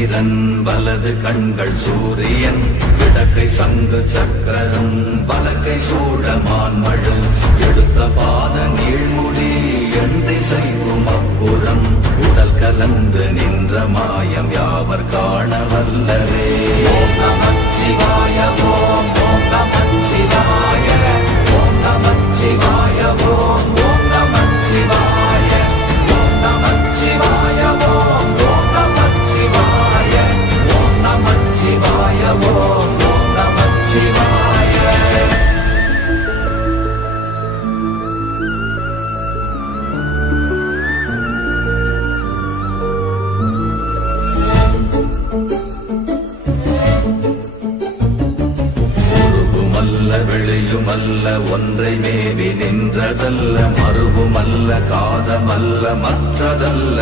இந்திரன் வலது கண்கள் சூரியன் இடக்கை சங்கு சக்கரம் வலக்கை சூழமான் மழு எடுத்த பாத நீழ்முடி எண் திசைக்கும் அப்புறம் உடல் கலந்து நின்ற மாயம் யாவர் காண வல்லரே. ஓம் நமச்சிவாய ஓம் ஓம் நமச்சிவாய ஓம் நமச்சிவாய ஓம் ஓம் நமச்சிவாய ஓம் நமச்சிவாய ஓம் ஓம் நமச்சிவாய ஓம் நமச்சிவாய ஓம் ஓம் நமச்சிவாய. வெளியுமல்ல ஒன்றை மேவி நின்றதல்ல மறுவுமல்ல காதமல்ல மற்றதல்ல